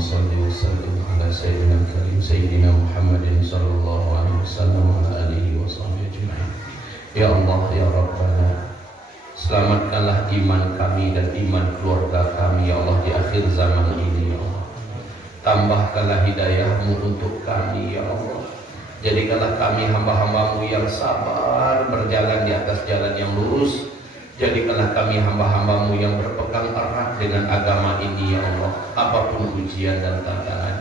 salli wa sallim ala sayyidina karim sayyidina Muhammadin sallallahu alaihi wasallam wa ala alihi wa sahbihi ajma'in. Ya Allah ya Rabbana, selamatkanlah iman kami dan iman keluarga kami ya Allah di akhir zaman ini ya Allah. Tambahkanlah hidayah-Mu untuk kami ya Allah. Jadikanlah kami hamba-hamba-Mu yang sabar berjalan di atas jalan yang lurus. Jadikanlah kami hamba-hamba-Mu yang berpegang erat dengan agama ini ya Allah, apapun ujian dan tantangan.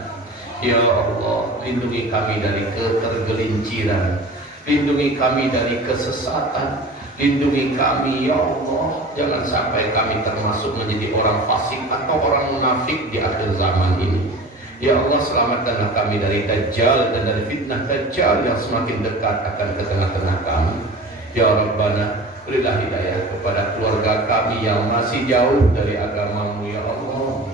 Ya Allah, lindungi kami dari ketergelinciran, lindungi kami dari kesesatan, lindungi kami ya Allah, jangan sampai kami termasuk menjadi orang fasik atau orang munafik di akhir zaman ini. Ya Allah, selamatkanlah kami dari Dajjal dan dari fitnah Dajjal yang semakin dekat akan ke tengah-tengah kami. Ya Rabbana, berilah hidayah kepada keluarga kami yang masih jauh dari agama-Mu ya Allah.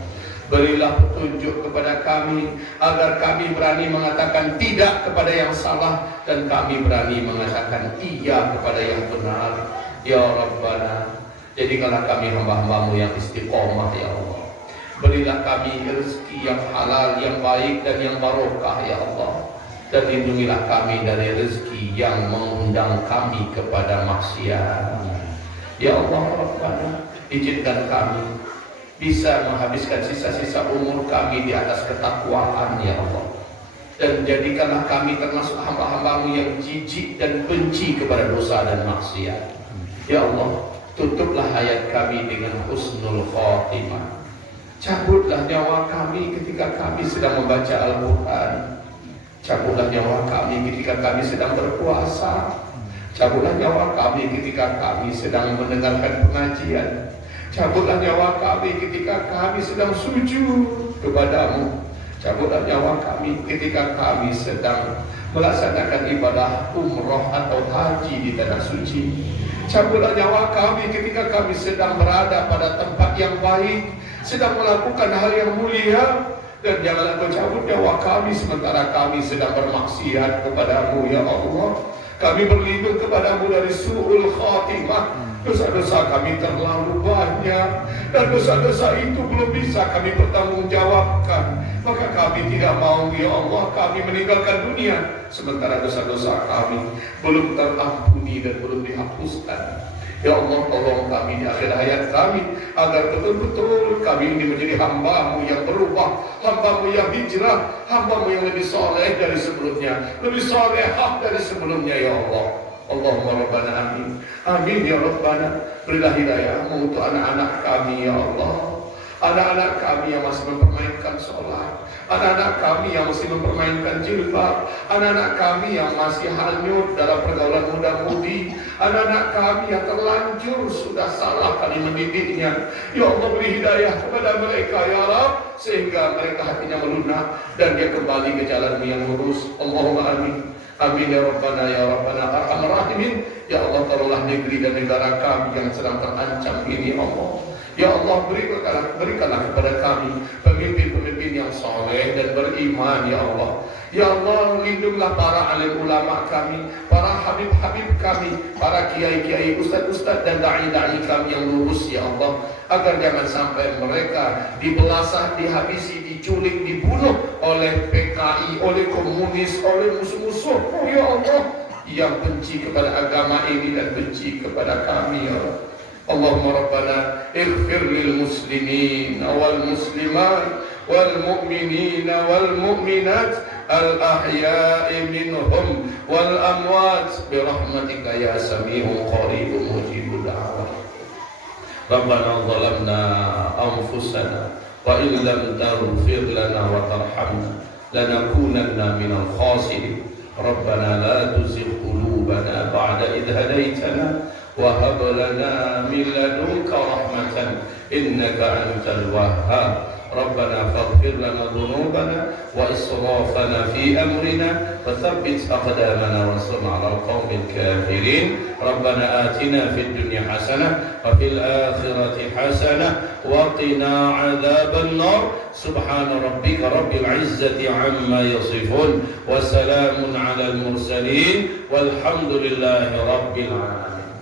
Berilah petunjuk kepada kami agar kami berani mengatakan tidak kepada yang salah dan kami berani mengatakan iya kepada yang benar. Ya Rabbana, jadikanlah kami hamba-hamba-Mu yang istiqomah ya Allah. Berilah kami rezeki yang halal, yang baik dan yang barokah ya Allah. Dan lindungilah kami dari rezeki yang mengundang kami kepada maksiat. Ya Allah Rabbana, izinkan kami bisa menghabiskan sisa-sisa umur kami di atas ketakwaan ya Allah. Dan jadikanlah kami termasuk hamba-hamba-Mu yang jijik dan benci kepada dosa dan maksiat. Ya Allah, tutuplah hayat kami dengan husnul khatimah. Cabutlah nyawa kami ketika kami sedang membaca Al-Quran. Cabutlah nyawa kami ketika kami sedang berpuasa. Cabutlah nyawa kami ketika kami sedang mendengarkan pengajian. Cabutlah nyawa kami ketika kami sedang sujud kepada-Mu. Cabutlah nyawa kami ketika kami sedang melaksanakan ibadah umroh atau haji di tanah suci. Cabutlah nyawa kami ketika kami sedang berada pada tempat yang baik, sedang melakukan hal yang mulia. Dan janganlah Kau cabut nyawa kami sementara kami sedang bermaksiat kepada-Mu ya Allah. Kami berlindung kepada-Mu dari su'ul khatimah. Dosa-dosa kami terlalu banyak dan dosa-dosa itu belum bisa kami bertanggungjawabkan. Maka kami tidak mau ya Allah kami meninggalkan dunia sementara dosa-dosa kami belum terampuni dan belum dihapuskan. Ya Allah, tolong kami di akhir hayat kami agar betul-betul kami ini menjadi hamba-Mu yang berubah, hamba-Mu yang hijrah, hamba-Mu yang lebih soleh dari sebelumnya, lebih solehah dari sebelumnya ya Allah. Allahumma Rabbana amin. Amin ya Rabbana. Berilah hidayah-Mu untuk anak-anak kami ya Allah. Anak-anak kami yang masih mempermainkan sholat, anak-anak kami yang masih mempermainkan jilbab, anak-anak kami yang masih hanyut dalam pergaulan muda-mudi, anak-anak kami yang terlanjur sudah salah kami mendidiknya. Ya Allah, beri hidayah kepada mereka ya Rabb, sehingga mereka hatinya melunak dan dia kembali ke jalan yang lurus. Allahumma amin. Amin ya Rabbana ya Rabbana arhamar rahimin. Ya Allah, tolonglah negeri dan negara kami yang sedang terancam ini Allah. Ya Allah, berikanlah kepada kami pemimpin-pemimpin yang soleh dan beriman ya Allah. Ya Allah, lindungilah para alim ulama kami, para habib-habib kami, para kiai-kiai, ustaz-ustaz dan da'i-da'i kami yang lurus ya Allah. Agar jangan sampai mereka dibelasah, dihabisi, diculik, dibunuh oleh PKI, oleh komunis, oleh musuh-musuh ya Allah yang benci kepada agama ini dan benci kepada kami ya Allah. Allahumma Rabbana ighfir lil muslimin wal muslimat wal mu'minin wal mu'minat al ahya'i minhum wal amwat bi rahmatika ya sami'un qaribun mujibud da'wat. Rabbana zalamna anfusana wa in lam taghfir lana wa tarhamna lanakunanna minal khasirin. Rabbana la tuzigh qulubana ba'da idh hadaytana وهب لنا من لدنك رحمة إنك أنت الوهاب. ربنا فاغفر لنا ذنوبنا وإسرافنا في أمرنا وثبت أقدامنا وانصرنا على القوم الكافرين. ربنا آتنا في الدنيا حسنة وفي الآخرة حسنة وقنا عذاب النار. سبحان ربك رب العزة عما يصفون وسلام على المرسلين والحمد لله رب العالمين.